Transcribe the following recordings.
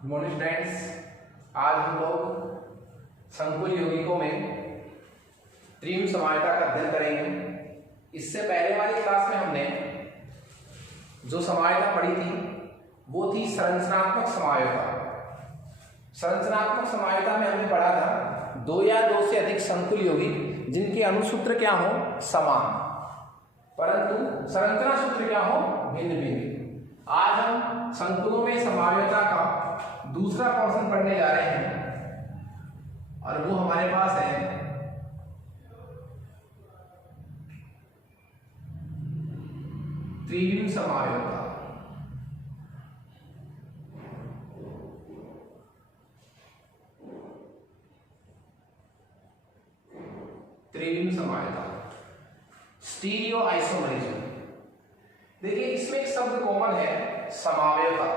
Good morning friends. आज हम लोग संकुल यौगिकों में त्रिम समायता का अध्ययन करेंगे। इससे पहले वाली क्लास में हमने जो समायता पढ़ी थी वो थी संरचनात्मक समायता। संरचनात्मक समायता में हमने पढ़ा था दो या दो से अधिक संकुल यौगिक जिनके अणुसूत्र क्या हो समान, परंतु संरचना सूत्र क्या हो भिन्न भिन्न। आज हम संकुलों में समायता का दूसरा पोर्शन पढ़ने जा रहे हैं और वो हमारे पास है त्रिविम समायता। त्रिविम समायता, स्टीरियो आइसोमरिज्म। देखिए इसमें एक शब्द कॉमन है समावयता।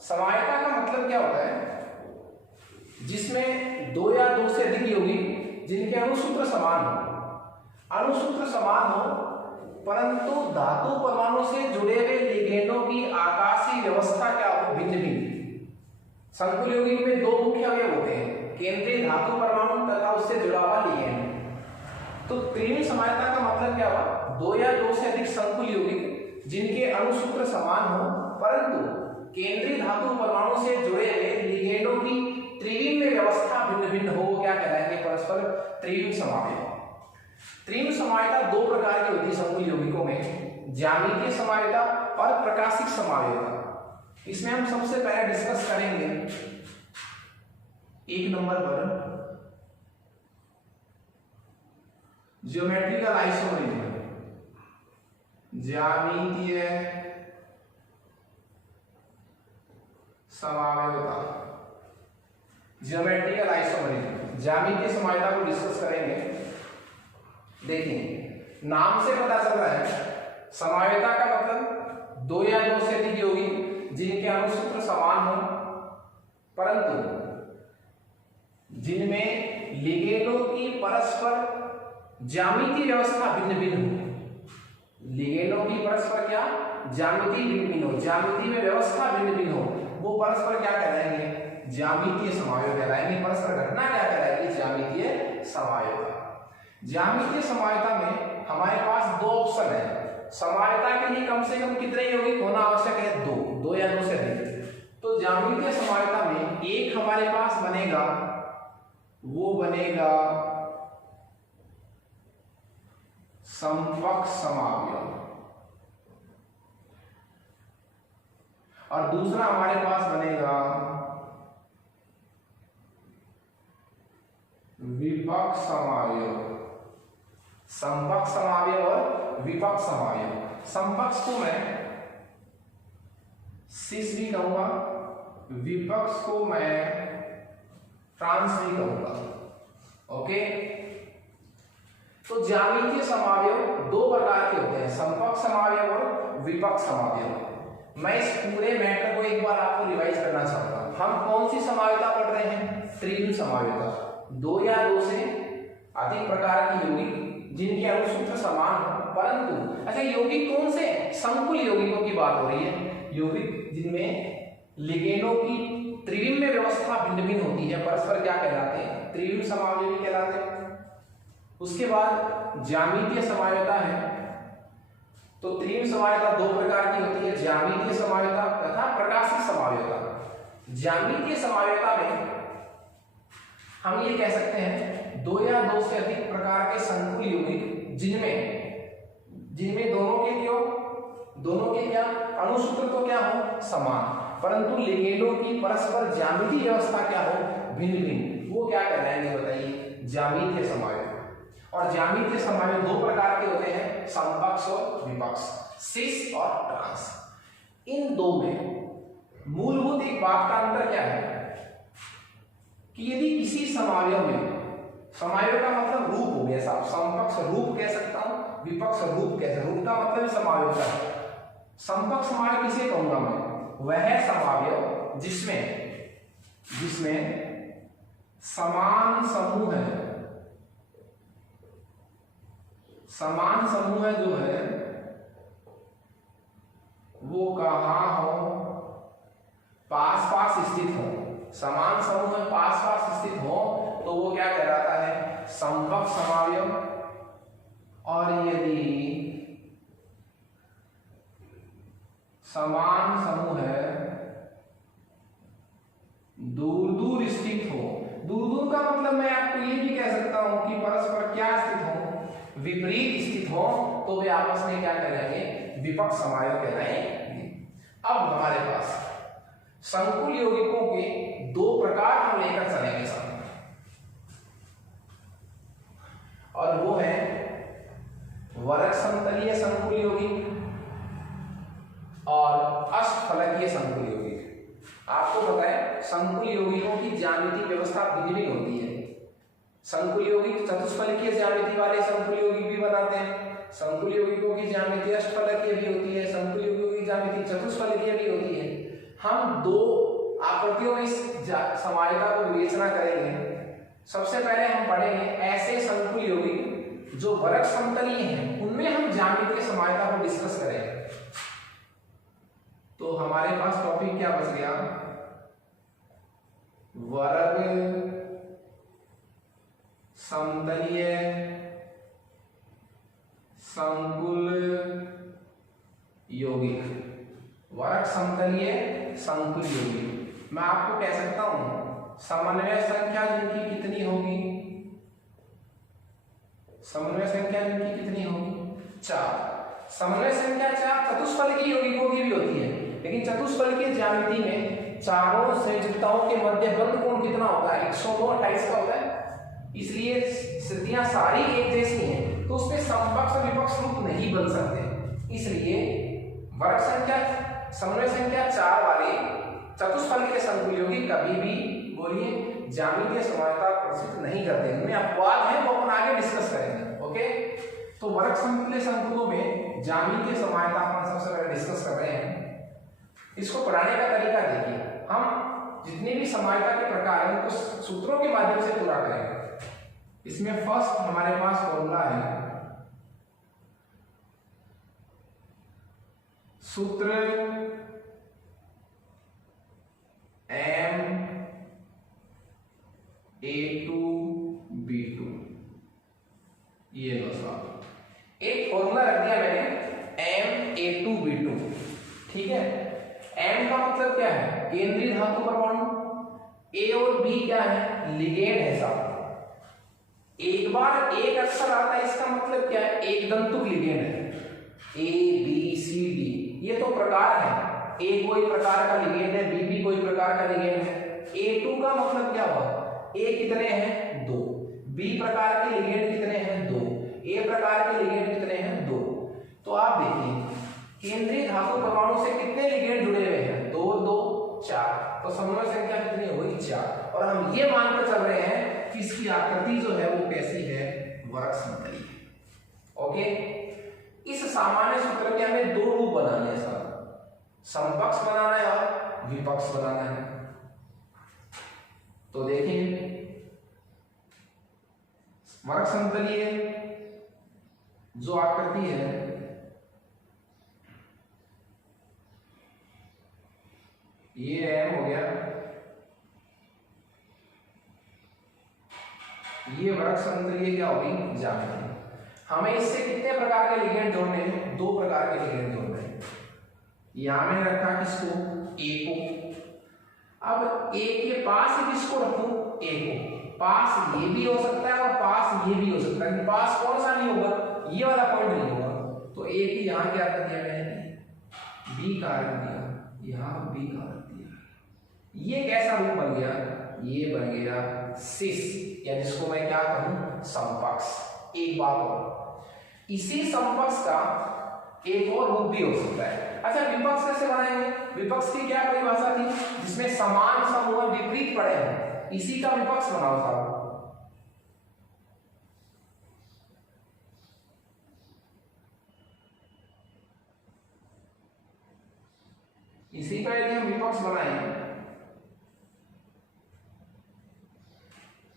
समायता का मतलब क्या होता है जिसमें दो या दो से अधिक यौगिक जिनके अणुसूत्र समान हो। अणुसूत्र समान हो परंतु धातु परमाणु से जुड़े हुए लिगेंडों की आकाशीय व्यवस्था क्या हो भिन्न भिन्न। संकुल यौगिक में दो मुख्य अवयव होते हैं, केंद्रीय धातु परमाणु तथा उससे जुड़ा हुआ लिगेंड। तो त्रिविम समायता का मतलब क्या हुआ, दो या दो से अधिक संकुल यौगिक जिनके अणुसूत्र समान हो परंतु केंद्रीय धातु परमाणु से जुड़े हुए लिगेंडों की त्रिविम में व्यवस्था भिन्न भिन्न हो, वो क्या कहलाएंगे परस्पर त्रिविम समायता। त्रिविम समायता दो प्रकार की होती है संकुल यौगिकों में, ज्यामितीय समायता और प्रकाशिक समायता। इसमें हम सबसे पहले डिस्कस करेंगे एक नंबर पर ज्योमेट्रिकल आइसोमरिज्म, ज्यामितीय समावयवता। ज्योमेट्रिकल आइसोमरिज्म ज्यामितीय समायता को डिस्कस करेंगे। देखिए नाम से पता चल रहा है समावयता का मतलब दो या दो से अधिक यौगिक जिनके अणुसूत्र समान हो परंतु जिनमें लिगेंडों की परस्पर ज्यामितीय व्यवस्था भिन्न भिन्न हो। लिगेंडों की परस्पर क्या ज्यामिति भिन्न भिन्न हो, ज्यामिति में व्यवस्था भिन्न भिन्न हो, वो परस्पर क्या कहलाएंगे ज्यामितीय समावयव कहलाएंगे। परस्पर घटना क्या कहलाएगी ज्यामितीय समावयव। ज्यामितीय समावयता में हमारे पास दो ऑप्शन है। समावयता के लिए कम से कम कितने यौगिक होना आवश्यक है, दो या दो से अधिक। तो ज्यामितीय समावयता में एक हमारे पास बनेगा, वो बनेगा समपक्ष समावयव और दूसरा हमारे पास बनेगा विपक्ष समावयव। समपक्ष समावयव और विपक्ष समावयव। समपक्ष को मैं सिस भी कहूंगा, विपक्ष को मैं ट्रांस भी कहूंगा। ओके, तो ज्यामितीय समावयव दो प्रकार के होते हैं, समपक्ष समावयव और विपक्ष समावयव। मैं इस पूरे मैटर को एक बार आपको रिवाइज करना चाहूंगा। हम कौन सी समावयता पढ़ रहे हैं, त्रिविम समावयता। दो या दो से अधिक प्रकार की यौगिक जिनके अणुसूत्र समान हो परंतु, अच्छा यौगिक कौन से, संकुल यौगिकों की बात हो रही है। यौगिक जिनमें लिगेंडों की त्रिविम में व्यवस्था भिन्न भिन्न होती है, परस्पर क्या कहलाते हैं त्रिविम समावयवी कहलाते हैं। उसके बाद ज्यामितीय समावयता है। तो त्रिविम समावयता दो प्रकार की होती है, ज्यामितीय समावयता तथा प्रकाशिक समावयता। ज्यामितीय समावयता में हम ये कह सकते हैं दो या दो से अधिक प्रकार के संकुल यौगिक जिनमें दोनों के क्या अणुसूत्र तो क्या हो समान परंतु लिगेंडों की परस्पर ज्यामितीय व्यवस्था क्या हो भिन्न भिन्न, वो क्या कहलाएंगे बताइए ज्यामितीय समावयव। और ज्यामितीय समावयव दो प्रकार के होते हैं, समपक्ष और विपक्ष, सिस और ट्रांस। इन दो में मूलभूत एक बात का अंतर क्या है कि यदि किसी समावयव में, समावयव का मतलब रूप हो गया साहब, समपक्ष रूप कह सकता हूं, विपक्ष रूप कह सकता हूं, रूप का मतलब समावयव का है। समपक्ष समावयव किसे कहूंगा मैं, वह समावयव जिसमें समान समूह है, समान समूह जो है वो कहाँ हो पास पास स्थित हो, समान समूह में पास पास स्थित हो तो वो क्या कहलाता है? समकक्ष समावयव। और यदि समान समूह है दूर दूर स्थित हो, दूर दूर का मतलब मैं आपको ये भी कह सकता हूं कि परस्पर क्या स्थित हो? विपरीत स्थित हो, तो वे आपस में क्या कहलाएंगे? विपक्ष समावयव कहलाएंगे। अब हमारे पास संकुल यौगिकों के दो प्रकार हम लेकर चलेंगे सामने, और वो है वर्ग समतलीय संकुल यौगिक और अष्टफलकीय संकुल यौगिक। आपको पता है संकुल यौगिकों की ज्यामिति व्यवस्था भिन्न होती है। संकुल यौगिक चतुष्फलकीय ज्यामिति वाले संकुल यौगिक भी बनाते हैं, संकुल यौगिकों की ज्यामिति अष्टफलकीय भी होती है, संकुल यौगिकों की ज्यामिति चतुष्फलकीय भी होती है। हम दो आकृतियों में इस समायता को विवेचना करेंगे। सबसे पहले हम पढ़ेंगे ऐसे संकुल यौगिक जो वर्ग समतलीय हैं, उनमें हम ज्यामितीय समायता को डिस्कस करेंगे। तो हमारे पास टॉपिक क्या बच गया? वर्ग समतलीय संकुल यौगिक, वर्ग समतलीय संकुल यौगिक। मैं आपको कह सकता हूं समन्वय संख्या जिनकी कितनी होगी? समन्वय संख्या जिनकी कितनी होगी? 4। समन्वय संख्या 4 चतुष्फलकीय यौगिकों की भी होती है, लेकिन चतुष्फलकीय ज्यामिति में चारों संयोजकताओं के मध्य बंध कोण कितना होता है? 102/28 का होता है। इसलिए स्थितियां सारी एक जैसी हैं, तो उसमें समपक्ष और विपक्ष रूप नहीं बन सकते। इसलिए वर्ग संख्या समन्वय संख्या 4 वाले चतुष्फलकीय संकुल यौगिक कभी भी बोलिए ज्यामितीय समानता प्रदर्शित नहीं करते। इनमें अपवाद है, वो अपन आगे डिस्कस करेंगे। ओके, तो वर्ग समतलीय संकुलों में ज्यामितीय समानता अपन सबसे पहले डिस्कस कर रहे हैं। इसको पढ़ाने का तरीका देखिए, हम जितने भी समानता के प्रकार हैं उनको सूत्रों के माध्यम से पूरा करेंगे। इसमें फर्स्ट हमारे पास फॉर्मूला है सूत्र M(A2)(B2), ये लो साहब, एक फॉर्मूला रख दिया मैंने M(A2)(B2), ठीक है। M का मतलब क्या है? केंद्रीय धातु परमाणु। A और B क्या है? लिगेंड है साहब। एक बार एक अक्षर आता है, इसका मतलब क्या है? एक दंतुक लिगेंड है। A B C D ये तो प्रकार है। A कोई प्रकार का लिगेंड है, B भी कोई प्रकार का लिगेंड है। A2 का मतलब क्या हुआ? A कितने हैं? 2। B प्रकार के लिगेंड कितने हैं? 2। A प्रकार के लिगेंड कितने हैं? 2। तो आप देखिए केंद्रीय धातु परमाणु से कितने लिगेंड जुड़े हुए हैं? 2 2 4। तो समन्वय संख्या कितनी हो गई? 4। और हम ये मानकर चल रहे हैं कि इसकी आकृति जो है वो कैसी है? वर्ग समतलीय। ओके, इस सामान्य सूत्र के हमें दो रूप बनाने हैं सर, समपक्ष बनाना है और विपक्ष बनाना है। तो देखिए वर्ग समतलीय जो आकृति है ये M हो गया, ये वर्ग समतलीय क्या होगी? ज्यामिति। हमें इससे कितने प्रकार के लिगेंड जोड़ने हैं? 2 प्रकार के लिगेंड जोड़ने हैं। यहां मैंने रखा किसको? A को। अब A के पास ही किसको रखूं? A को। पास ये भी हो सकता है और पास ये भी हो सकता है, पास कौन सा नहीं होगा? ये वाला पॉइंट नहीं होगा। तो A की यहां क्या कर दिया मैंने? B का रख दिया, यहां B का रख दिया। ये कैसा रूप बन गया? ये बन गया सिस, या जिसको मैं क्या कहूं? समपक्ष। एक बात और, इसी समपक्ष का एक और रूप भी हो सकता है। अच्छा, विपक्ष कैसे बनाएंगे? विपक्ष की क्या परिभाषा थी? जिसमें समान समूह विपरीत पड़े हैं, इसी का विपक्ष बनाओ साहब। इसी का यदि हम विपक्ष बनाएंगे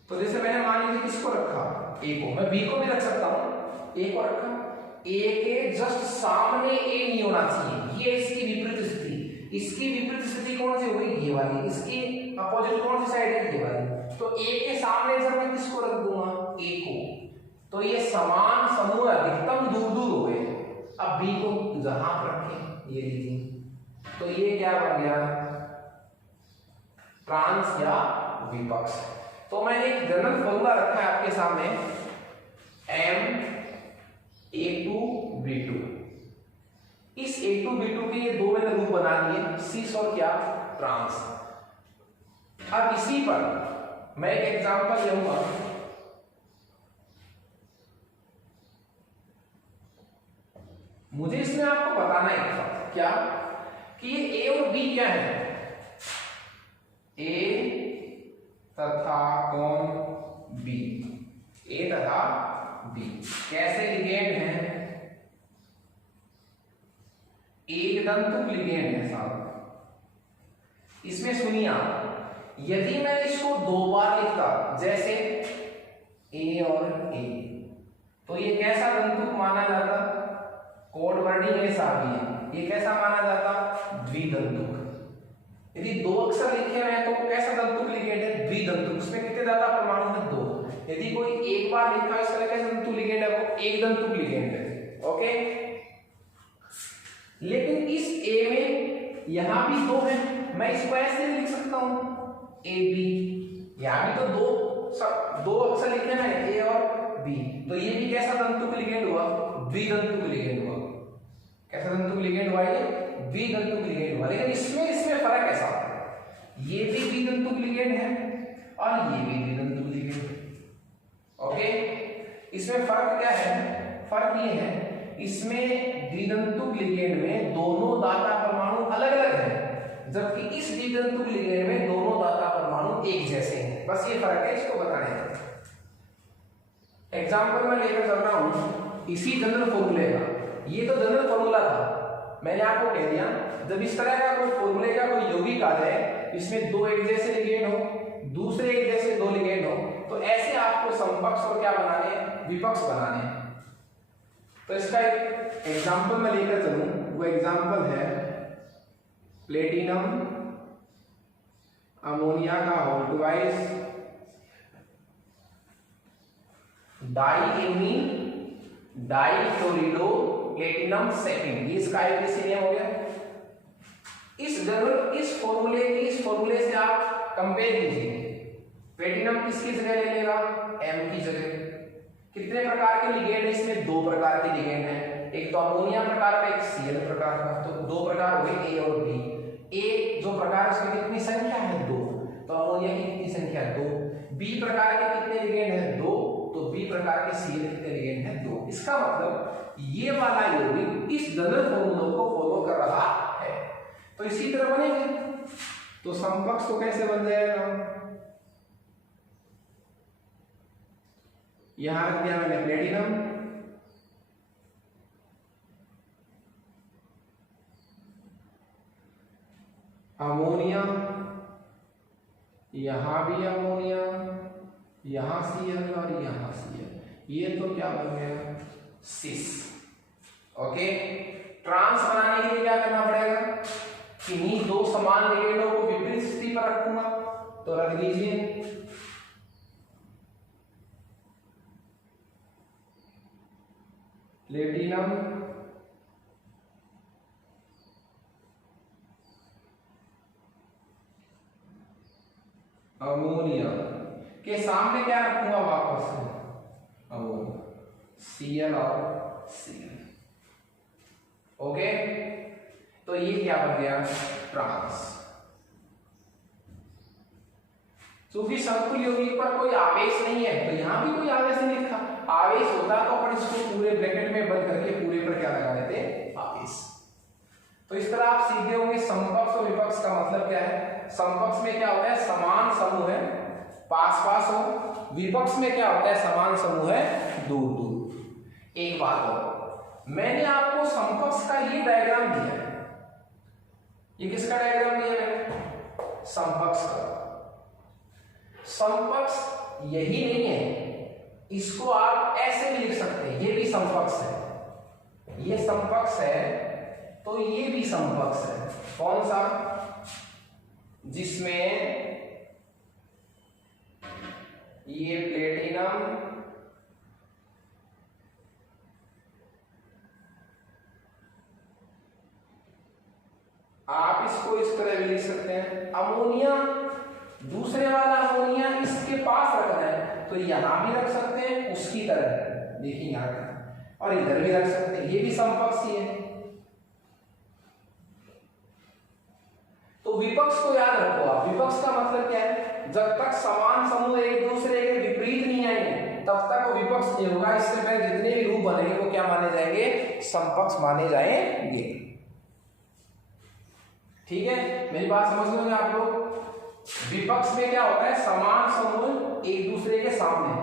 तो जैसे मैंने मान लीजिए किसको रखा? A को। मैं B को भी रख सकता हूं। A को रखा, A के जस्ट सामने A नहीं होना चाहिए, ये इसकी विपरीत स्थिति। इसकी विपरीत स्थिति कौन सी होगी, ये वाली, इसकी अपोजिट कौन सी साइड है, ये वाली। तो ए के सामने जब मैं किसको रख दूंगा, ए को, तो ये समान समूह अधिकतम दूर दूर हो गए। अब बी को जहां पर रखें, ये लीजिए, तो ये क्या बन गया, ट्रांस या विपक्ष। तो मैंने एक जनरल फॉर्मूला रखा है आपके सामने, M(A2B2)। इस A2B2 के ये दो मैंने रूप बना दिए, सिस और क्या, ट्रांस। अब इसी पर मैं एक एग्जांपल लूंगा, मुझे इसमें आपको बताना है क्या कि ये ए और बी क्या है, ए तथा कौन बी, ए तथा बी कैसे लिगेंड है, एक दंतुक लिगेंड है साहब। इसमें सुनिए आप, यदि मैं इसको दो बार लिखता जैसे ए और ए, तो ये कैसा दंतुक माना जाता, कोड वर्डिंग है साहब, ये कैसा माना जाता, द्विदंतुक। यदि दो अक्षर लिखे हुए हैं तो कैसा दंतुक लिगेंड है, द्विदंतुक। उसमें कितने दाता परमाणु है, दो। यदि कोई एक बार लिखा है इसका कैसा दंतुक लिगेंड है, वो एक दंतुक लिगेंड है। ओके, लेकिन इस ए में यहां भी दो है, मैं इसको ऐसे लिख सकता हूं, ए बी, यहां भी तो दो अक्षर लिखे हैं, ए और बी, तो ये भी कैसा दंतुक लिगेंड हुआ, द्विदंतुक लिगेंड हुआ। कैसा दंतुक लिगेंड हुआ, ये द्विदंतुक लिगेंड हुआ। लेकिन इसमें फर्क ऐसा, ये भी द्विदंतुक लिगेंड है और ये भी द्विदंतुक लिगेंड है। ओके, इसमें फर्क क्या है, फर्क ये है इसमें द्विदंतुक लिगेंड में दोनों दाता परमाणु अलग अलग हैं, जबकि इस द्विदंतुक लिगेंड में दोनों दाता परमाणु एक जैसे हैं। बस ये फर्क है, इसको बताने का। एग्जाम्पल में लेकर चल रहा हूं इसी जनरल फॉर्मूले का। ये तो जनरल फॉर्मूला था, मैंने आपको कह दिया जब इस तरह का कोई फॉर्मूले का कोई यौगिक आ जाए, इसमें दो एक जैसे लिगेंड हो, दूसरे एक जैसे दो लिगेंड हो, तो ऐसे आपको समपक्ष और क्या बनाने, विपक्ष बनाने। तो इसका एक एग्जाम्पल मैं लेकर चलूं, वो एग्जाम्पल है प्लेटिनम अमोनिया का होल ट्वाइस डाईएमीन डाईक्लोरिडो प्लेटिनम सेकंड, ये इसका आईयूपीएसी हो गया। इस फॉर्मूले से आप कंपेयर कीजिए, प्लेटिनम किसकी जगह ले लेगा, एम की जगह। कितने प्रकार के लिगेंड है इसमें, दो प्रकार के लिगेंड है, एक तो अमोनिया प्रकार का, एक सीएल प्रकार का। तो दो प्रकार हो गए, ए और बी। ए जो प्रकार उसमें कितनी संख्या है, दो, तो अमोनिया की कितनी संख्या है, दो। बी प्रकार के कितने लिगेंड है, दो, तो बी प्रकार के सीएल कितने लिगेंड है, दो। इसका मतलब ये वाला यौगिक इस जनरल फॉर्मूला को फॉलो कर रहा है। तो इसी तरह बनेंगे, तो समकक्ष तो कैसे बन जाएगा, यहां रख दिया मैंने प्लेटिनम, अमोनिया, यहां भी अमोनिया, यहां सीएल और यहां सीएल, ये तो क्या बन गया, सिस। ओके, ट्रांस बनाने के लिए क्या करना पड़ेगा, किन्हीं दो समान लिगेंडों को विपरीत स्थिति पर रखूंगा, तो रख दीजिए प्लेटिनम अमोनिया के सामने क्या रखूंगा, वापस अमोनिया, सीएल और सीएल। ओके, तो ये क्या बन गया, ट्रांस। क्योंकि समतुल्य यौगिक पर कोई आवेश नहीं है, तो यहां भी कोई आवेश नहीं लिखा। आवेश होता तो अपन इसको पूरे ब्रैकेट में बंद करके पूरे पर क्या लगा देते, आवेश। तो इस तरह आप सीख गए होंगे समकक्ष और विपक्ष का मतलब क्या है। समकक्ष में क्या होता है, समान समूह है, पास पास हो। विपक्ष में क्या होता है, समान समूह है, दूर दूर। एक बात और, मैंने आपको समकक्ष का ये डायग्राम दिया है, ये किसका डायग्राम दिया है, समकक्ष का। समकक्ष यही नहीं है, इसको आप ऐसे भी लिख सकते हैं, ये भी समकक्ष है, ये समकक्ष है। तो ये भी समपक्ष है। कौन सा? जिसमें ये प्लेटिनम आप इसको इस तरह भी लिख सकते हैं, अमोनिया, दूसरे वाला अमोनिया इसके पास रखना है तो यहां भी रख सकते हैं उसकी तरह, देखिए यहां का, और इधर भी रख सकते हैं, ये भी समपक्षी है। तो विपक्ष को याद रखो आप, विपक्ष का मतलब क्या है? जब तक समान समूह एक दूसरे के विपरीत नहीं आएंगे तब तक वो विपक्ष नहीं होगा। इससे पहले जितने भी रूप बनेंगे वो क्या माने जाएंगे? समपक्ष माने जाएंगे। ठीक है, मेरी बात समझ लो आप लोग। विपक्ष में क्या होता है? समान समूह एक दूसरे के सामने है,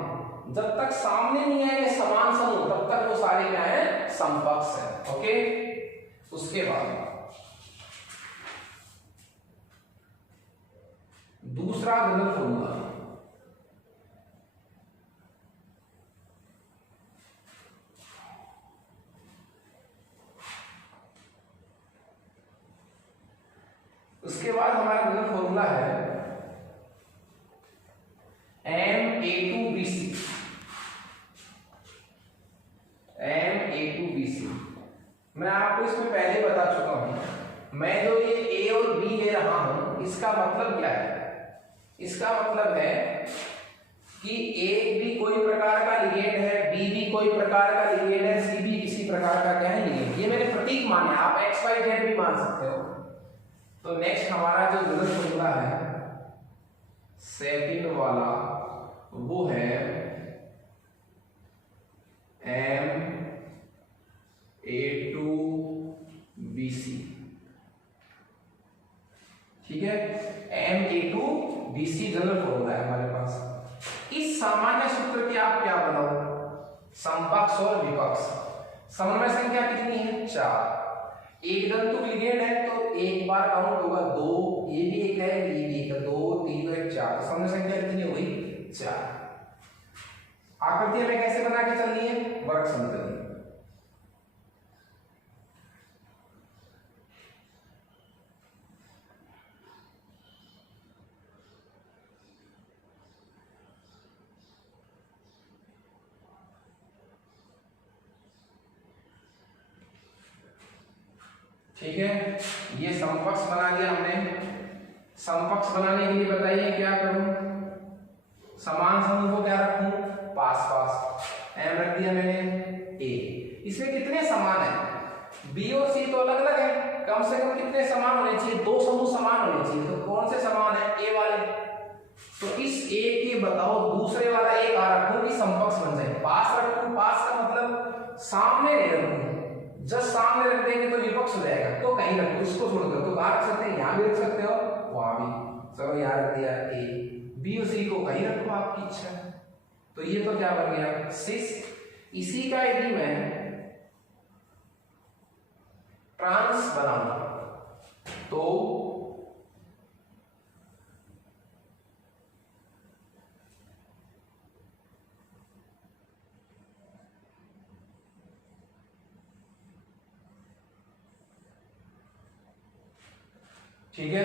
जब तक सामने नहीं आएंगे समान समूह तब तक वो सारे क्या है? समपक्ष है। ओके, उसके बाद दूसरा घनत्व फॉर्मूला, उसके बाद हमारा घनत्व फॉर्मूला है Ma2Bc। Ma2Bc मैं आपको इसमें पहले बता चुका हूं। मैं जो ये A और B ले रहा हूं इसका मतलब क्या है? इसका मतलब है कि A भी कोई प्रकार का लिगेंड है, B भी कोई प्रकार का लिगेंड है, C भी किसी प्रकार का क्या है? लिगेंड। ये मैंने प्रतीक माने, आप X Y Z भी मान सकते हो। तो नेक्स्ट हमारा जो घनत्व फॉर्मूला है सेकंड वाला वो है Ma2Bc। ठीक है, Ma2Bc घनत्व फॉर्मूला है हमारे पास। इस सामान्य सूत्र के आप क्या बनाओ? समपक्ष और विपक्ष। समन्वय संख्या कितनी है? 4। एक धातु लिगेंड है तो एक बार काउंट होगा 2, ये भी एक है, ये भी एक है, 2 3 और 4, तो समन्वय संख्या कितनी हो गई? 4। आकृति में कैसे बना के चलनी है? वर्ग समतल। ठीक है, ये समपक्ष बना दिया हमने। समपक्ष बनाने के लिए बताइए क्या करूं? समान समूह को क्या रखूं? पास पास। M रख दिया मैंने A। इसमें कितने समान है? B और C तो अलग अलग है, कम से कम कितने समान होने चाहिए? 2 समूह समान होने चाहिए। तो कौन से समान है? A वाले। तो इस A के बताओ दूसरे वाला एक आ रखूं कि समपक्ष बन जाए। पास रखूं, पास का मतलब सामने नहीं रखूं, जब सामने रख देंगे तो विपक्ष हो जाएगा। तो कहीं रखो, इसको छोड़ दो, तो कहां रख सकते हैं? यहां भी रख सकते हो, वहां भी। चलो यहां रख दिया A। B और C को कहीं रखो, आपकी इच्छा है। तो ये तो क्या बन गया? 6। इसी का यदि मैं ट्रांस बनाऊं तो ठीक है,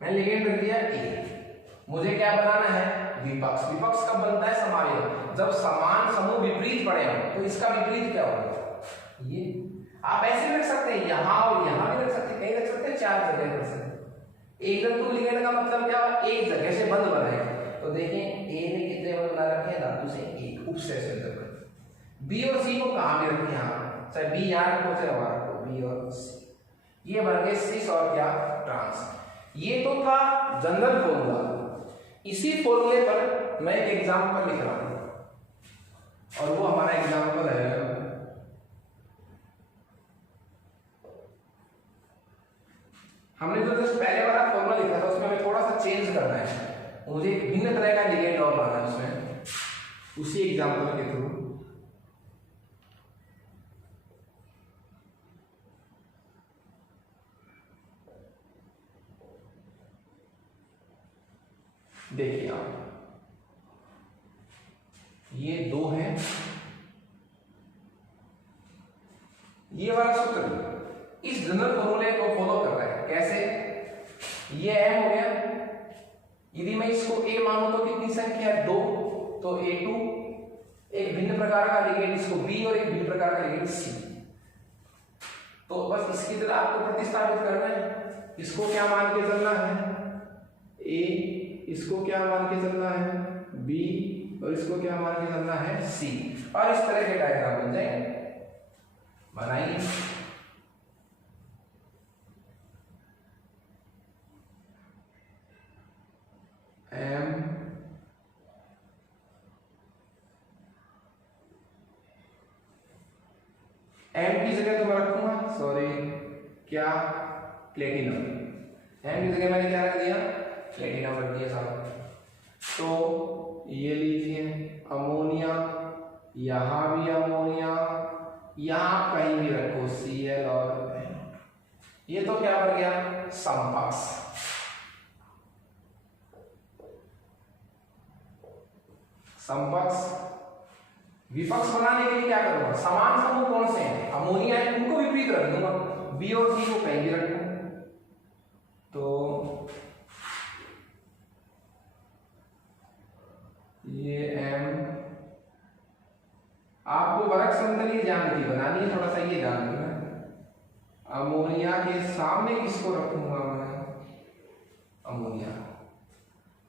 मैं लिगेंड रख दिया A। मुझे क्या बनाना है? विपक्ष। विपक्ष कब बनता है? समावेश, जब समान समूह विपरीत पड़े हो। तो इसका विपरीत क्या होगा? ये। आप ऐसे रख सकते हैं, यहां और यहां भी रख सकते हैं, कहीं रख सकते हैं, 4 जगह रख सकते हैं। एक धातु लिगेंड का मतलब क्या? एक जगह से बंध बनाए। तो देखें A ने कितने बंध बना रखे हैं? धातु से एक, उपसेचन तक। B और C को कहां भी रखें? यहां, चाहे B यहां रखो चाहे वहां रखो, B और C। ये बन गए 6 और क्या? ट्रांस। ये तो था जनरल फॉर्मूला। इसी फॉर्मूले पर मैं एक एग्जांपल लिख रहा हूं, और वो हमारा एग्जांपल है हमने जो जस्ट पहले वाला फॉर्मूला लिखा था उसमें हमें थोड़ा सा चेंज करना है। मुझे एक भिन्न तरह का लिगेंड और लाना है उसमें, उसी एग्जांपल के थ्रू। देखिए आप, ये 2 है, ये वाला सूत्र इस जनरल फॉर्मूले को फॉलो कर रहा है। कैसे? ये m हो गया, यदि मैं इसको a मानूं तो कितनी संख्या है? 2, तो a2, एक भिन्न प्रकार का लिगेंड इसको b और एक भिन्न प्रकार का लिगेंड c। तो बस इसकी तरह आपको प्रतिस्थापित करना है। इसको क्या मान के चलना है? a, इसको क्या मान के चलना है? b, और इसको क्या मान के चलना है? c। और इस तरह के डायग्राम बन जाएंगे। बनाइए। एम की जगह तो मैं रखूंगा, सॉरी, क्या? प्लेटिनम। एम की जगह मैंने क्या रख दिया? प्लेटिनम रख दिया साहब। तो ये लीजिए अमोनिया, यहां भी अमोनिया, यहां कहीं भी रखो Cl और ये तो क्या बन गया? समपक्ष। समपक्ष। विपक्ष बनाने के लिए क्या करूंगा? समान समूह कौन से हैं? अमोनिया है, उनको विपरीत रख दूंगा, बी और सी को कहीं भी रखूं। तो ये m, आपको वर्ग समतलीय ज्यामिति बनानी है, थोड़ा सा ये ध्यान रखना। अमोनिया के सामने किसको रखूंगा मैं? अमोनिया।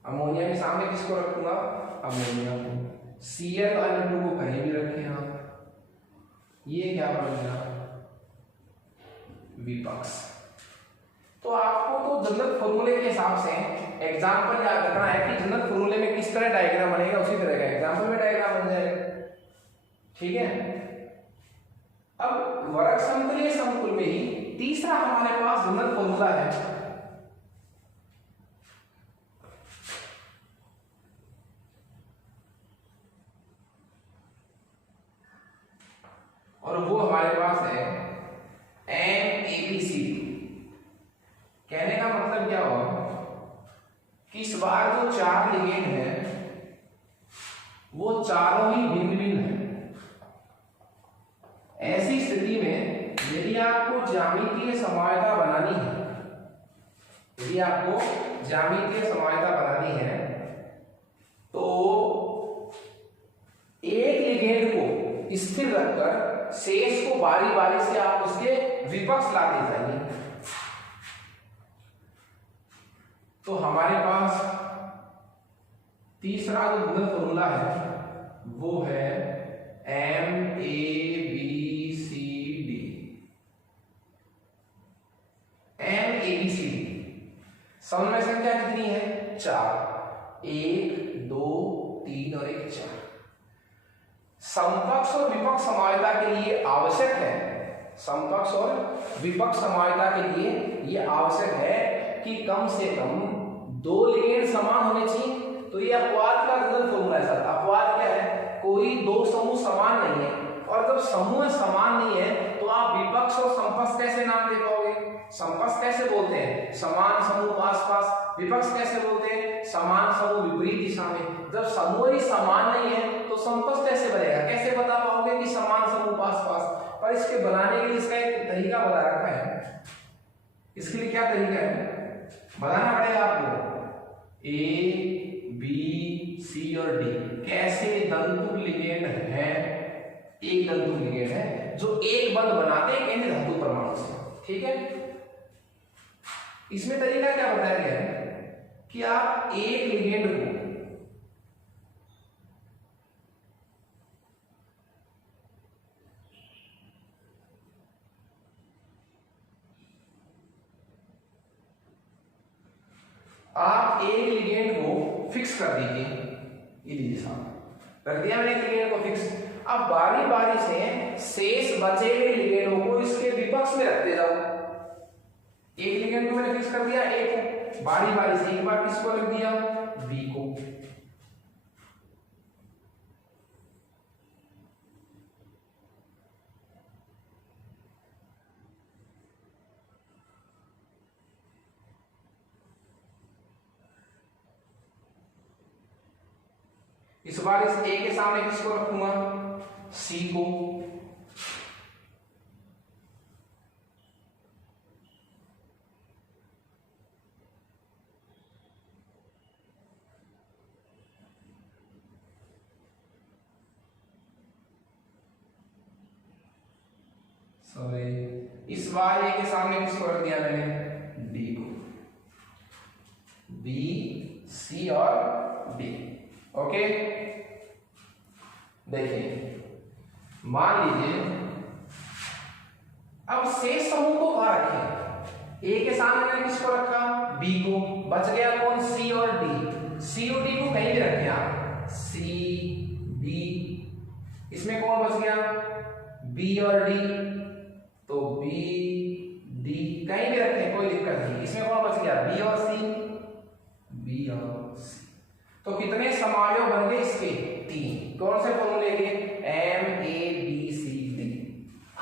अमोनिया के सामने किसको रखूंगा? अमोनिया को। Cl और N2 को कहीं भी रखें आप। ये क्या बन गया? विपक्ष। तो आपको तो जनरल फॉर्मूले के हिसाब से एग्जाम्पल याद रखना है कि जनरल फॉर्मूले में किस तरह डायग्राम बनेगा, उसी तरह का एग्जाम्पल में डायग्राम बन जाएगा। ठीक है। अब वर्ग समतलीय समतुल में ही तीसरा हमारे पास जनरल फॉर्मूला है, और वो हमारे पास है MABCD। कहने का मतलब क्या हुआ कि इस बार जो 4 लिगेंड है वो चारों ही भिन्न भिन्न है। ऐसी स्थिति में यदि आपको ज्यामितीय समवायता बनानी है, यदि आपको ज्यामितीय समवायता बनानी है तो एक लिगेंड को स्थिर रखकर शेष को बारी बारी से आप उसके विपक्ष लाते जाइए। तो हमारे पास तीसरा जो जनरल फॉर्मूला है वो है MABCD। MABCD समन्वय संख्या कितनी है? 4, 1, 2, 3 और 1, 4। समकक्ष और विपक्ष समवायता के लिए आवश्यक है, समकक्ष और विपक्ष समवायता के लिए यह आवश्यक है कि कम से कम 2 लिगेंड समान होने चाहिए। तो ये अपवाद का जनरल फॉर्मूला है सर। अपवाद क्या है? कोई 2 समूह समान नहीं है, और जब समूह समान नहीं है तो आप विपक्ष और समपक्ष कैसे नाम दे पाओगे? समपक्ष कैसे बोलते हैं? समान समूह आस पास। विपक्ष कैसे बोलते हैं? समान समूह विपरीत दिशा में। जब समूह ही समान नहीं है तो समपक्ष कैसे बनेगा? कैसे बता पाओगे कि समान समूह आस पास? पर इसके बनाने के लिए इसका एक तरीका बता रखा है। इसके लिए क्या तरीका है? बताना पड़ेगा आपको। A, B, C और D कैसे दंतु लिगेंड है? एक दंतु लिगेंड है जो एक बंध बनाते हैं केंद्रीय धातु परमाणु से। ठीक है। इसमें तरीका क्या बताया गया है कि आप एक लिगेंड को फिक्स कर दीजिए। ये लीजिए साहब, रख दिया मैंने लिगेंड को फिक्स। अब बारी बारी से शेष बचे हुए लिगेंडों को इसके विपक्ष में रखते जाओ। एक लिगेंड को मैंने फिक्स कर दिया, एक को बारी बारी से एक बार किसको रख दिया? बी को। इस बार इस ए के सामने किसको रखूंगा? सी को। सॉरी, इस बार ए के सामने किसको रख दिया मैंने, डी को, बी सी और डी। ओके, देखिए मान लीजिए अब शेष समूह को कहां रखें, ए के सामने मैंने किसको रखा, बी को, बच गया कौन, सी और डी। सी और डी को कहीं भी रखें आप, सी बी, इसमें कौन बच गया, बी और डी, तो बी डी कहीं भी रखें कोई दिक्कत नहीं। इसमें कौन बच गया, बी और सी, बी और सी। तो कितने समावयव बन गए इसके, 3। कौन से फॉर्मूले के, M A B C D.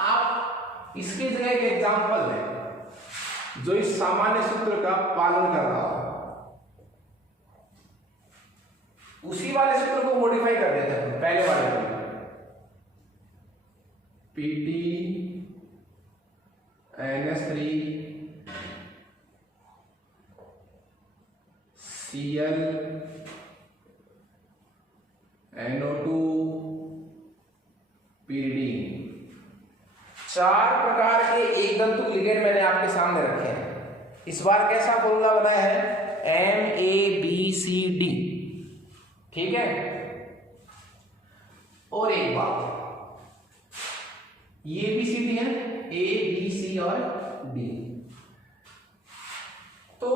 आप इसकी जगह एक एग्जांपल लें जो इस सामान्य सूत्र का पालन कर रहा हो, उसी वाले सूत्र को मॉडिफाई कर देते हैं पहले वाले को, PT NH3 Cl NO2 pyridine। 4 प्रकार के एक दंतु लिगेंड मैंने आपके सामने रखे हैं। इस बार कैसा फॉर्मूला बनाया है, MABCD, ठीक है। और एक बात, ये ABCD है, A B C और D। तो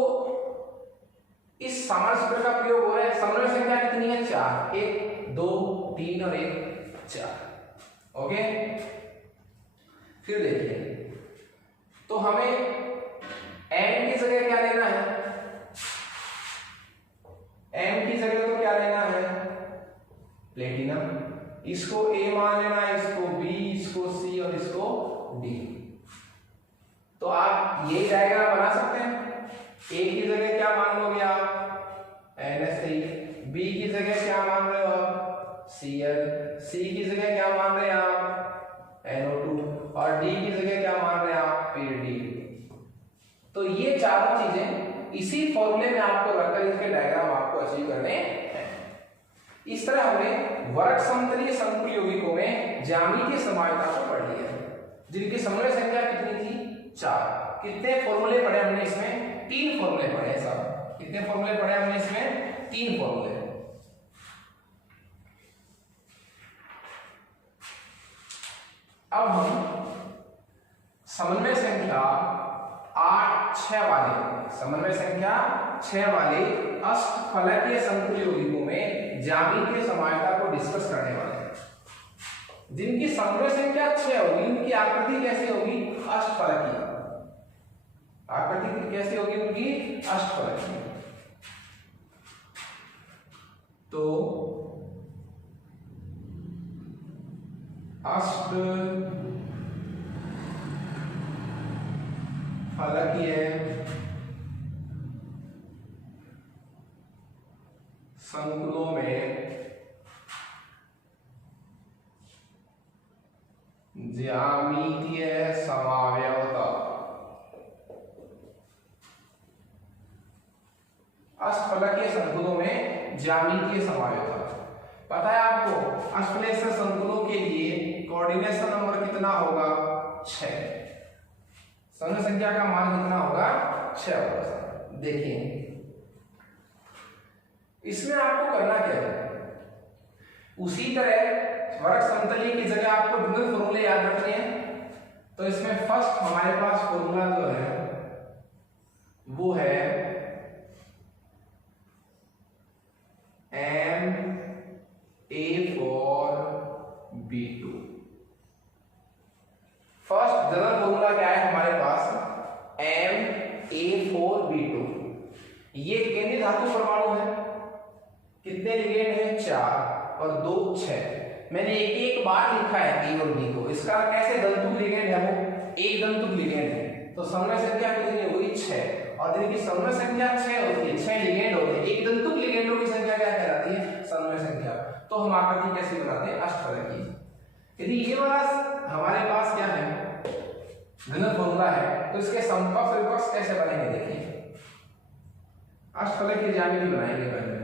इस सामान्य सूत्र का प्रयोग हो रहा है, समन्वय संख्या कितनी है, 4, 1 2 3 और 1 4। ओके, फिर देखिए, तो हमें M की जगह क्या लेना है, M की जगह तो क्या लेना है, प्लेटिनम। इसको A मान लेना है, इसको B, इसको C और इसको D। तो आप ये डायग्राम बना सकते हैं। A की जगह क्या मान लोगे आप, NH3, B की जगह क्या मान रहे हो आप, Cl, C की जगह क्या मान रहे हैं आप, NO2, और D की जगह क्या मान रहे हैं आप, pyridine। तो ये चारों चीजें इसी फॉर्मूले में आपको रखकर इसके डायग्राम आपको अचीव करने हैं। इस तरह हमने वर्ग समतलीय संकुल यौगिकों में ज्यामितीय समायता को पढ़ लिया है, जिनकी समन्वय संख्या कितनी थी, 4। कितने फॉर्मूले पढ़े हमने इसमें, 3 फॉर्मूले पढ़े साहब। कितने फॉर्मूले पढ़े हमने इसमें, 3 फॉर्मूले। अब हम समन्वय संख्या 6 वाले, समन्वय संख्या 6 वाले अष्टफलकीय संकुल यौगिकों में ज्यामितीय समायता को डिस्कस करने वाले हैं, जिनकी समन्वय संख्या 6 होगी, उनकी आकृति कैसी होगी, अष्टफलकीय। आकृति कैसी होगी उनकी, अष्टफलकीय। तो अष्टफलकीय संकुलों में ज्यामितीय समावयवता, अष्टफलकीय संकुलों में ज्यामितीय समावयवता। पता है आपको अष्टफलकीय संकुलों के लिए कोऑर्डिनेशन नंबर कितना होगा, 6। समन्वय संख्या का मान कितना होगा, 6 होगा। देखिए इसमें आपको करना क्या है, उसी तरह वर्ग समतलीय की जगह आपको विभिन्न फॉर्मूले याद रखने हैं। तो इसमें फर्स्ट हमारे पास फॉर्मूला जो है वो है MA4B2। फर्स्ट जनरल फॉर्मूला क्या है हमारे पास, MA4B2। ये केंद्रीय धातु परमाणु है, कितने लिगेंड है, 4 और 2 6। मैंने एक बार लिखा है ए और बी को, इसका कैसे दंतुक लिगेंड है, वो एक दंतुक लिगेंड है। तो समन्वय संख्या कितनी होगी, 6। और जिनकी समन्वय संख्या 6 होती है, 6 लिगेंड होते हैं, एक दंतुक लिगेंडों की संख्या क्या कहलाती है, समन्वय संख्या। तो हम आकृति कैसे बनाते हैं, अष्टफलकीय। यदि ये वाला हमारे पास क्या है, घन फॉर्मूला है, तो इसके समकक्ष विपक्ष कैसे बनेंगे, देखिए अष्टफलकीय ज्यामिति बनाएंगे पहले।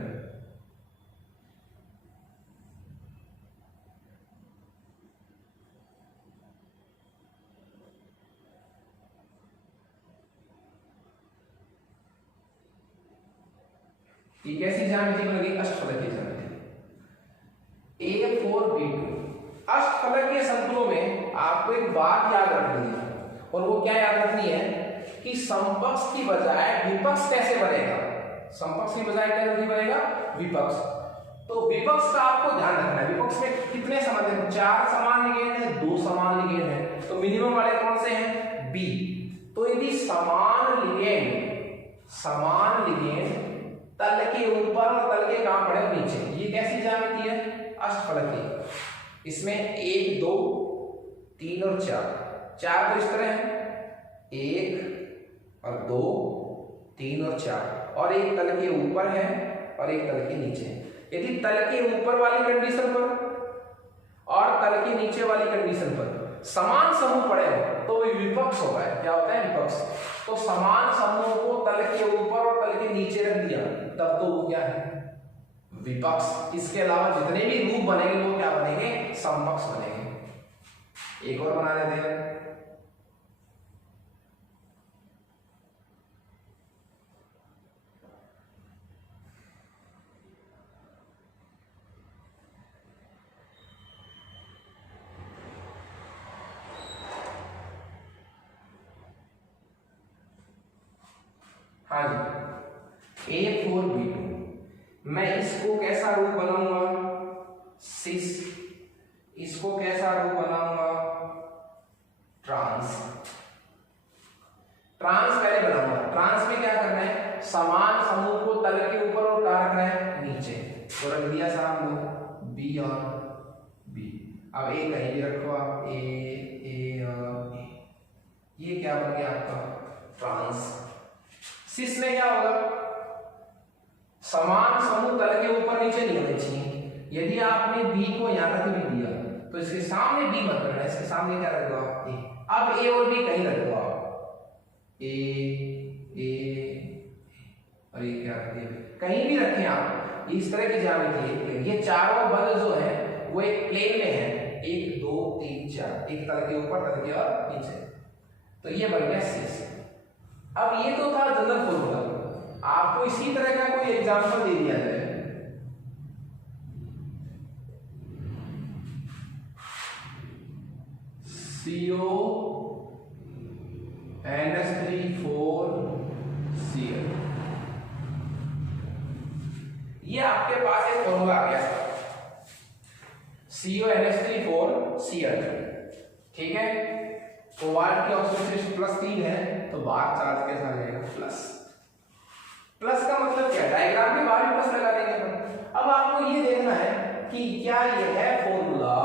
ये कैसी ज्यामिति बनेगी? अष्टफलकीय ज्यामिति। A4B2 अष्टफलकीय संकुलों में आपको एक बात याद रखनी है, और वो क्या याद रखनी है कि समपक्ष की बजाय विपक्ष कैसे बनेगा। समपक्ष की बजाय क्या जल्दी बनेगा? विपक्ष। तो विपक्ष का आपको ध्यान रखना है। विपक्ष में कितने समान है? 4 समान लिगेंड है, 2 समान लिगेंड है, तो मिनिमम वाले कौन से हैं? बी। तो यदि समान लिगेंड तल के ऊपर और तल के कहां पड़े? नीचे। ये कैसी ज्यामिति है? अष्टफलकीय। इसमें 1 2 3 और 4 तो इस तरह है, 1 और 2 3 और 4, और एक तल के ऊपर है और एक तल के नीचे है। यदि तल के ऊपर वाली कंडीशन पर और तल के नीचे वाली कंडीशन पर समान समूह पड़े हो तो वो विपक्ष होता है। क्या होता है? विपक्ष। तो समान समूह को तल के ऊपर और तल के नीचे रख दिया, तब तो वो क्या है? विपक्ष। इसके अलावा जितने भी रूप बनेंगे वो क्या बनेंगे? समपक्ष बनेंगे। एक और बना लेते हैं। हाँ जी, A4B2। मैं इसको कैसा रूप बनाऊंगा? सिस। इसको कैसा रूप बनाऊंगा? ट्रांस। ट्रांस पहले बनाऊंगा। ट्रांस में क्या करना है? समान समूह को तल के ऊपर और क्या रखना है? नीचे। तो रख दिया सामने बी और बी। अब ए कहीं भी रखो आप, ए और ए। ये क्या बन गया आपका? ट्रांस। सिस में क्या होगा? समान समूह तल के ऊपर नीचे नहीं होने चाहिए। यदि आपने बी को यहां तक भी दिया तो इसके सामने बी मत करना, इसके सामने क्या रख दो आप? ए। अब ए और बी कहीं रख दो आप, ए और ये क्या रख दिया? कहीं भी रखें आप। इस तरह की ज्यामिति है। ये चारों बल जो है वो एक प्लेन में है, 1 2 3 4, एक तल के ऊपर तल के और नीचे। तो ये बन गया सिस। अब ये तो था जनरल फॉर्मूला। आपको इसी तरह का कोई एग्जांपल दे दिया जाए, CO NH3 4Cl। ये आपके पास एक फॉर्मूला आ गया, CO NH3 4Cl। ठीक है, कोबाल्ट की ऑक्सीडेशन +3 है, तो बाहर चार्ज कैसा रहेगा? प्लस। प्लस का मतलब क्या है? डायग्राम के बाहर प्लस लगा देंगे। अब आपको ये देखना है कि क्या यह फॉर्मूला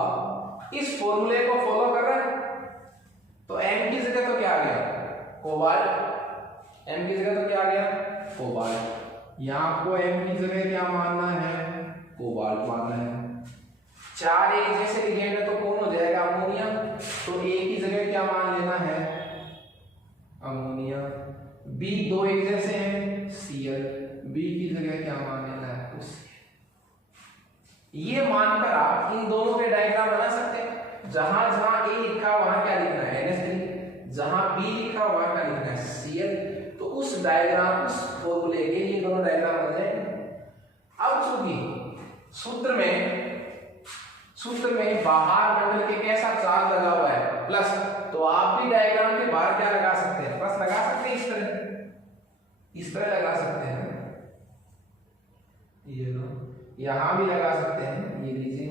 इस फॉर्मूले को फॉलो कर रहा है। तो M की जगह तो क्या आ गया? कोबाल्ट। M की जगह तो क्या आ गया? कोबाल्ट। यहां आपको M की जगह क्या मानना है? कोबाल्ट मानना है। 4 एक जैसे लिगेंड है तो कौन हो जाएगा? अमोनिया। तो A की जगह क्या मान लेना है? अमोनिया। B 2 एक जैसे हैं, Cl। B की जगह क्या मान लेना है? ये मानकर आप इन दोनों के डायग्राम बना सकते हैं। जहां जहां A लिखा वहां क्या लिखना है? NH3। जहां B लिखा वहां क्या लिखना है? Cl। तो उस डायग्राम, उस फॉर्मूले के ये दोनों डायग्राम बन जाएंगे। अब चूंकि सूत्र में बाहर मंडल के कैसा चार्ज लगा हुआ है? प्लस। तो आप भी डायग्राम के बाहर क्या लगा सकते हैं? प्लस लगा सकते हैं। इस तरह लगा सकते हैं। ये लो, यहां भी लगा सकते हैं। ये लीजिए,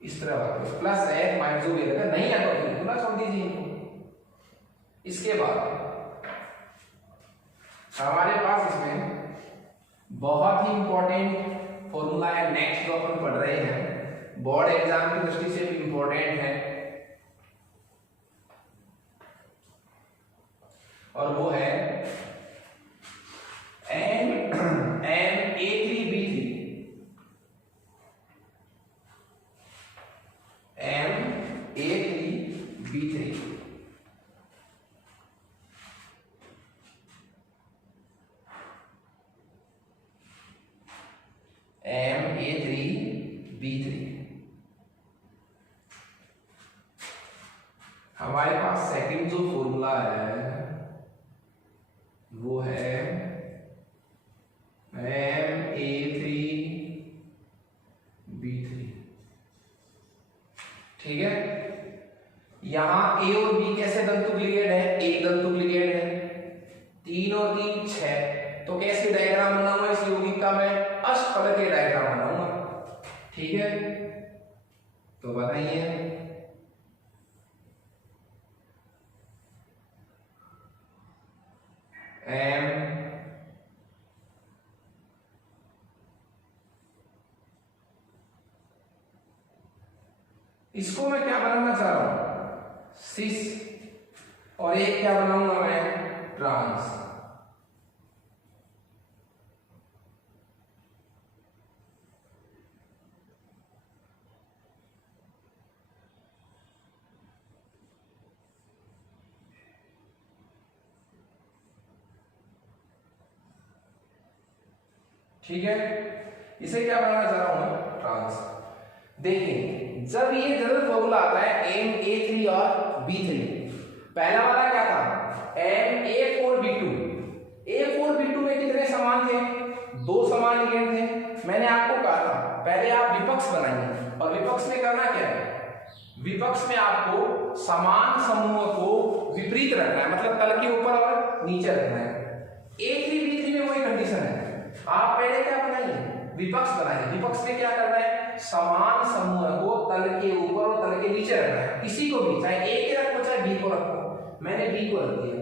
इस तरह प्लस है माइनस जो भी लगा, नहीं है तो फिर पूरा छोड़ दीजिए इनको। इसके बाद हमारे पास इसमें बहुत ही इंपॉर्टेंट फॉर्मूला है नेक्स्ट, जो अपन पढ़ रहे हैं, बोर्ड एग्जाम की दृष्टि से भी इंपॉर्टेंट है, और वो है MA3B3। MA3B3 MA3B3। हमारे पास सेकंड जो फॉर्मूला है वो है, Ma3B3, ठीक है। यहां ए और बी कैसे दंतुक्लिएड है, एक दंतुक्लिएड है, 3 और 3 6, तो कैसे डायग्राम बनाऊंगा इस यौगिक का, मैं अष्टफलकीय डायग्राम बनाऊंगा, ठीक है। तो बताइए M इसको मैं क्या बनाना चाह रहा हूं, सिस, और एक क्या बनाऊंगा मैं, ट्रांस। ठीक है, इसे क्या बनाना चाह रहा हूं मैं, ट्रांस। देखिए जब ये जनरल फॉर्मूला आता है Ma3 और B3, पहला वाला क्या था, Ma4B2, A4B2 में कितने समान थे, 2 समान लिगेंड थे। मैंने आपको कहा था पहले आप विपक्ष बनाइए, और विपक्ष में करना क्या है, विपक्ष में आपको समान समूह को विपरीत रखना है, मतलब तल के ऊपर और नीचे रखना है। A3B3 में वही कंडीशन है, आप पहले क्या बनाइए, विपक्ष बनाइए। विपक्ष में क्या करना है, समान समूह को तल के ऊपर और तल के नीचे रखना है, किसी को भी, चाहे ए के रखो चाहे बी को रखो। मैंने बी को रख दिया,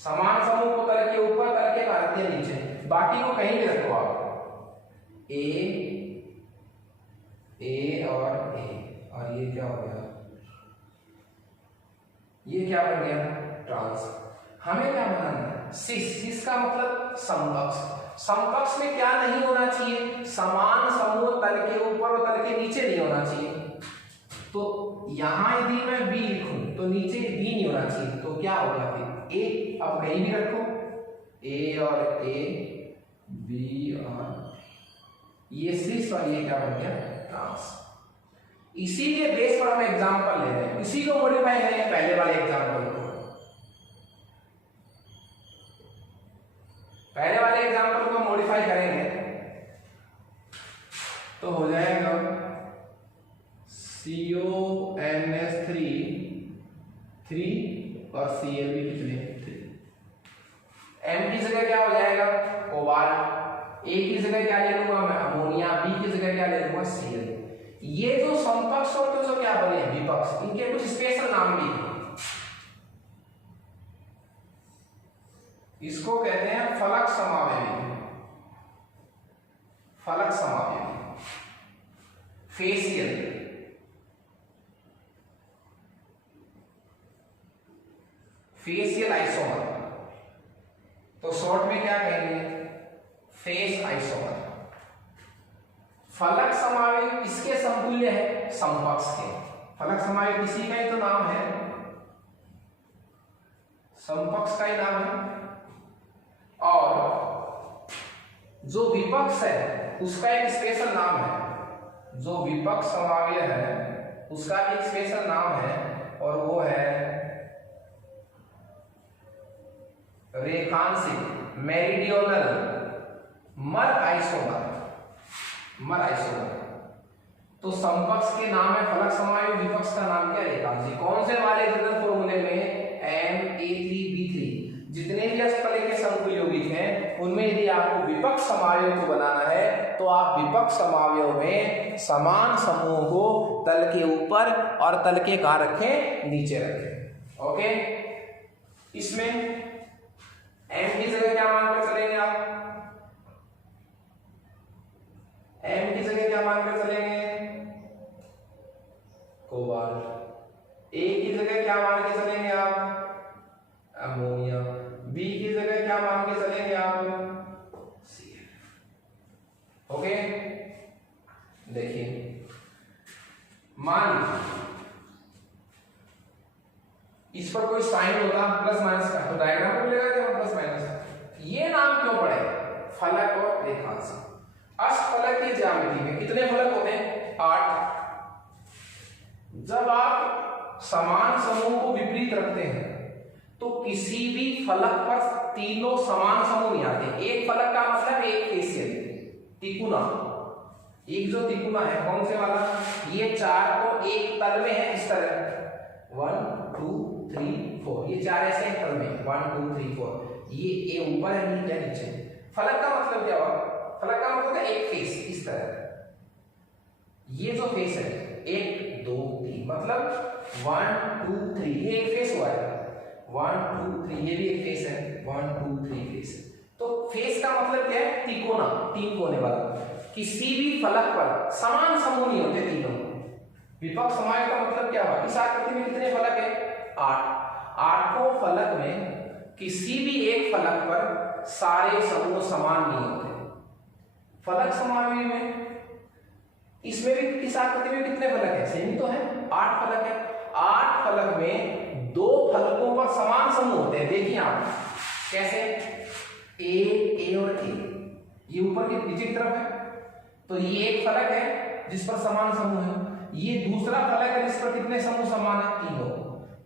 समान समूह को तल के ऊपर तल के रख दिया नीचे, बाकी को कहीं भी रखो आप, ए और ये क्या हो गया, ये क्या बन गया, ट्रांस। हमें क्या बनाना है, सिस का मतलब समकक्ष। समकक्ष में क्या नहीं होना चाहिए, समान समूह तल के ऊपर और तल के नीचे नहीं होना चाहिए। तो यहां यदि मैं बी लिखूं तो नीचे बी नहीं होना चाहिए, तो क्या होगा फिर, ए, अब कहीं भी रखो, ए और ए, बी और ये सिस, और ये क्या बन गया, ट्रांस। इसी के बेस पर हम एग्जांपल ले रहे हैं, इसी को मॉडिफाई करेंगे पहले वाले एग्जांपल को। पहले वाले एग्जांपल को मॉडिफाई करेंगे तो हो जाएगा CONS3 और Cl भी कितने, 3। M की जगह क्या हो जाएगा, कोबाल्ट। A की जगह क्या ले लूंगा मैं, अमोनिया। B की जगह क्या ले लूंगा, Cl। ये जो समकक्ष और जो क्या बने विपक्ष, इनके कुछ स्पेशल नाम भी हैं। इसको कहते हैं फलक समावयवी, फलक समावयवी, फेसियल, फेसियल आइसोमर। तो शॉर्ट में क्या कहेंगे, फेस आइसोमर। फलक समावयवी किसके समतुल्य है, समकक्ष के। फलक समावयवी किसी का ही तो नाम है, समकक्ष का ही नाम है। और जो विपक्ष है उसका एक स्पेशल नाम है, जो विपक्ष समावयव है उसका एक स्पेशल नाम है, और वो है रेखांशिक, मेरिडियोनल मर आइसोमर, मर आइसोमर। तो समकक्ष के नाम है फलक समावयव, विपक्ष का नाम क्या है, रेखांशिक। कौन से वाले जनरल फॉर्मूले में, Ma3B3। जितने भी अष्टफलकीय के समतुल्य यौगिक हैं उनमें यदि आपको विपक्ष समावयव को बनाना है तो आप विपक्ष समावयव में समान समूह को तल के ऊपर और तल के कहां रखें, नीचे रखें। ओके, इसमें M की जगह क्या मानकर चलेंगे आप, M की जगह क्या मानकर चलेंगे, कोबाल्ट। A की जगह क्या मान के चलेंगे आप, अमोनिया। बी की जगह क्या मान के चलेंगे आप, Cl। ओके, देखिए मान इस पर कोई साइन होता प्लस माइनस का तो डायग्राम में मिलेगा क्या, प्लस माइनस। ये नाम क्यों पड़े, फलक और रेखांशिक। अष्टफलक की ज्यामिति में कितने फलक होते हैं, 8। जब आप समान समूह को विपरीत रखते हैं तो किसी भी फलक पर तीनों समान समूह नहीं आते। एक फलक का मतलब एक फेसियल तिकोना, एक जो तिकोना है कौन से वाला, ये चार तो एक तल में है इस तरह 1 2 3 4, ये चार ऐसे एक तल में 1 2 3 4, ये ऊपर है नीचे। फलक का मतलब क्या हुआ, फलक का मतलब है एक फेस इस तरह, ये जो फेस है 1 2 3 मतलब 1 2 3, ये एक फेस हुआ है 1 2 3, ये भी एक फेस है 1 2 3 फेस। तो फेस का मतलब क्या है, तिकोना, तीन कोने वाला। किसी भी फलक पर समान समूह नहीं होते तीनों। विपक्ष समाय का मतलब क्या हुआ, इस आकृति में कितने फलक है 8, आठों फलक में किसी भी एक फलक पर सारे समूह समान नहीं होते। फलक समावि में इसमें भी इस आकृति में कितने फलक है, सेम तो है 8 फलक है। 8 फलक में 2 फलकों पर समान समूह होते हैं। देखिए आप कैसे, ए और ए, ये ऊपर की नीचे की तरफ है, तो ये एक फलक है जिस पर समान समूह है, ये दूसरा फलक है जिस पर कितने समूह समान है, तीनों।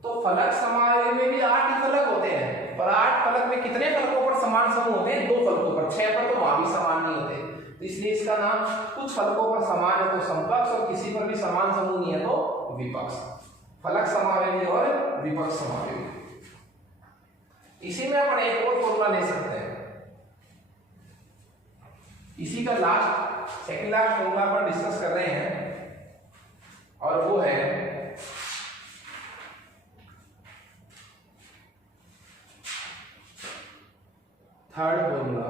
तो फलक समावि में भी 8 ही फलक होते हैं, पर 8 फलक में कितने फलकों पर समान समूह होते हैं, 2 फलकों पर, 6 पर तो वहां भी समान नहीं होते। तो इसलिए इसका नाम, कुछ फलकों पर समान है तो समपक्ष, और किसी पर भी समान समूह नहीं है तो विपक्ष। फलक समावि और विपक्ष समावि। इसी में अपन एक और फॉर्मूला ले सकते हैं, इसी का लास्ट सेकंड लास्ट फॉर्मूला पर डिस्कस कर रहे हैं, और वो है third formula,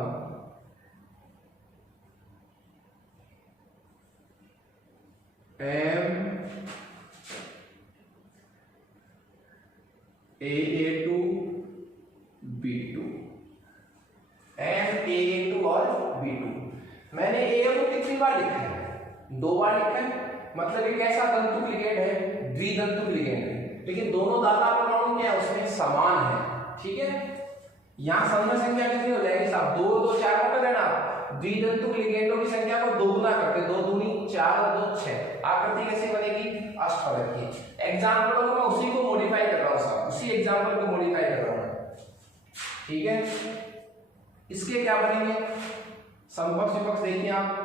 MAA2 B2, MAA2 और B2। मैंने A को कितनी बार लिखा है, 2 बार लिखा है, मतलब ये कैसा दंतुक लिगेंड है, द्विदंतुक लिगेंड है, लेकिन दोनों दाता परमाणु क्या है उसमें समान है, ठीक है। यहाँ समूह संख्या कितनी हो जाएगी साहब, 2 2 4 कर देना, द्विदंतुक लिगेंडों की संख्या को दोगुना करके 2 दूनी 4 और 2 6, आकृति कैसे बनेगी, अष्टफलक की। एग्जांपल को मैं उसी को मॉडिफाई कर रहा हूँ साहब, उसी एग्जांपल को मॉडिफाई कर रहा हूँ, ठीक है। इसके क्या बनेंगे समपक्ष विपक्ष, देखिए आप,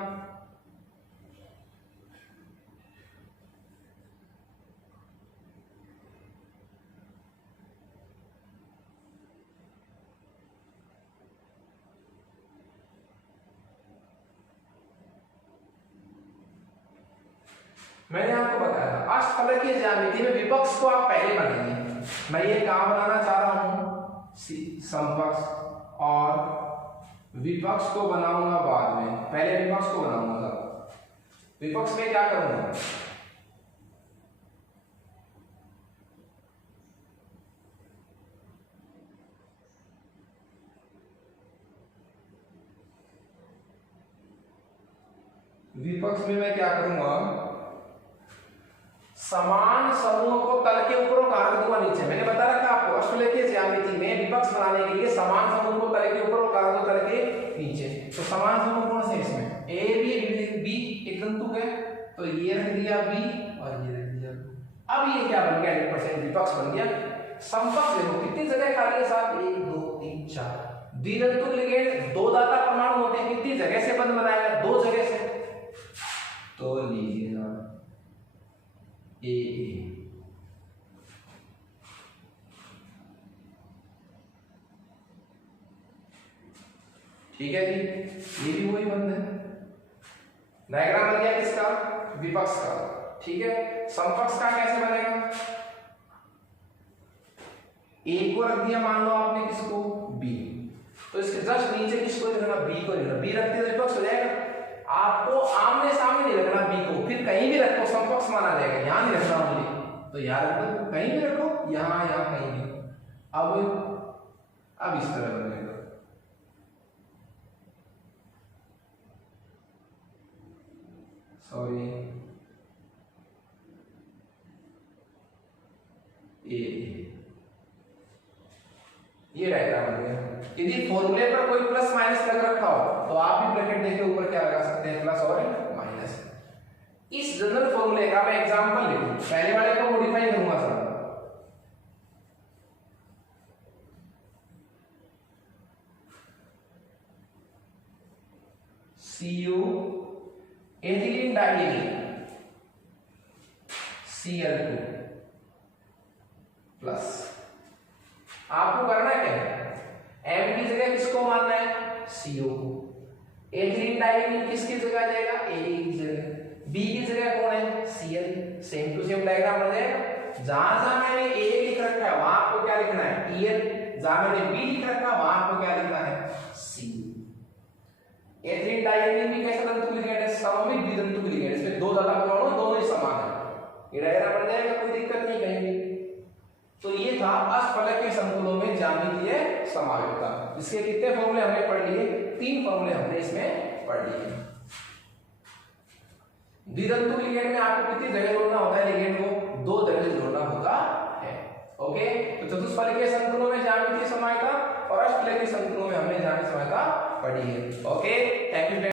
मैंने आपको बताया था अष्टफलकीय ज्यामिति में विपक्ष को आप पहले बनाएंगे। मैं ये काम बनाना चाह रहा हूं, समपक्ष और विपक्ष को बनाऊंगा बाद में, पहले विपक्ष को बनाऊंगा। विपक्ष में क्या करूंगा, विपक्ष में मैं क्या करूंगा, समान समूह को तल के ऊपर उतार दूंगा नीचे। मैंने बता रखा आपको अष्टफलकीय ज्यामिति में विपक्ष बनाने के लिए समान समूह को तल के ऊपर उतार दो, तल के नीचे। तो समान समूह कौन से इसमें, ए बी एक दंतुक है, तो ये रख दिया बी और ये रख दिया बी। अब ये क्या बन गया, 100% विपक्ष बन गया। समपक्ष देखो कितनी जगह खाली है साहब, 1 2 3 4। द्विदंतुक लिगेंड 2 दाता परमाणु होते हैं, कितनी जगह से बंद बनाएगा, 2 जगह से। तो लीजिए ना ए, ठीक है जी, ये भी वही बंद है। डायग्राम बन गया किसका, विपक्ष का, ठीक है। समपक्ष का कैसे बनेगा, ए को रख दिया मान लो आपने, किसको, बी, तो इसके जस्ट नीचे किसको लिखना, बी को लिखना, बी रखते तो विपक्ष हो जाएगा। आपको आमने सामने नहीं रखना बी को, फिर कहीं भी रखो समपक्ष माना जाएगा, यहां नहीं रखना ओनली, तो यार रखो, कहीं भी रखो, यहां कहीं भी। अब इस तरह बनेगा, सॉरी ये डायग्राम बन गया। यदि फॉर्मूले पर कोई प्लस माइनस लग रखा हो तो आप भी ब्रैकेट देके ऊपर क्या लगा सकते हैं, प्लस और माइनस। इस जनरल फॉर्मूले का मैं एग्जांपल लिखूं, पहले वाले को मॉडिफाई करूंगा sir. Cu, ethylene diamine Cl2 plus. आपको करना क्या है, M की जगह किसको मानना है, CO को। एथिलीन डाइएनीन किसकी जगह जाएगा, A की जगह। B की जगह कौन है, Cl। Same to same diagram बन जाएगा। जहां जहां मैंने A लिख रखा है वहां आपको क्या लिखना है, EL। जहां मैंने B लिख रखा है वहां आपको क्या लिखना है, C। एथिलीन डाइएनीन भी कैसा तंतु लिगेंड है, सममित द्वितंतु लिगेंड। इसमें दो धातु परमाणु दोनों ही समान है। ये डायग्राम बन जाएगा, कोई दिक्कत नहीं कहीं भी। तो ये था अष्टफलकीय संकुलों में ज्यामितीय समावेशिता। इसके कितने फॉर्मूले हमने पढ़ लिए, 3 फॉर्मूले हमने इसमें पढ़ लिए। द्वितंतु लिगेंड में आपको कितनी जगह जोड़ना होता है, लिगेंड को 2 जगह जोड़ना होता है। ओके, तो चतुष्फलकीय संकुलों में ज्यामितीय समावेशिता और अष्टफलकीय संकुलों में हमने ज्यामितीय समावेशिता पढ़ी है। Okay, thank you.